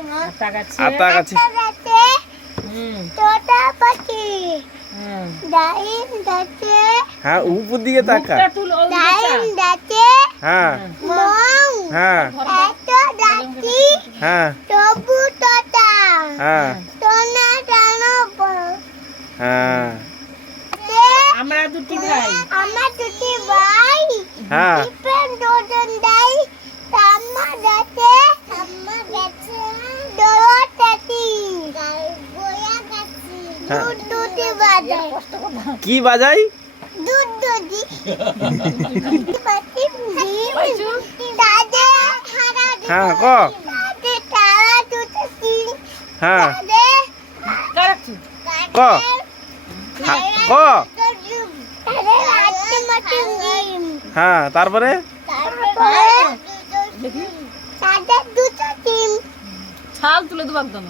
আতা গাছে তোতা পাখি ডাইন গাছে হ্যাঁ উপর দিকে তাকা ডাইন গাছে হ্যাঁ মং হ্যাঁ এত ডাকি হ্যাঁ তবু তোতা হ্যাঁ তোনা জানব হ্যাঁ আমরা দুটি ভাই আমার দুটি ভাই হ্যাঁ ডিফারেন্ট দুজন দাই আম্মা গাছে দরটাটি বয়া গাছি দুধ দুধি বাজায় কি বাজাই দুধ দুধি পাতি দাদে হারা হ্যাঁ ক দাদে তারা দুধি হ্যাঁ দাদে কারাচ্ছি ক ক দাদে লাট্টু মাটু ডিম হ্যাঁ তারপরে তারপরে দাদে দুটো ডিম ছাল তুলে দেবো একদম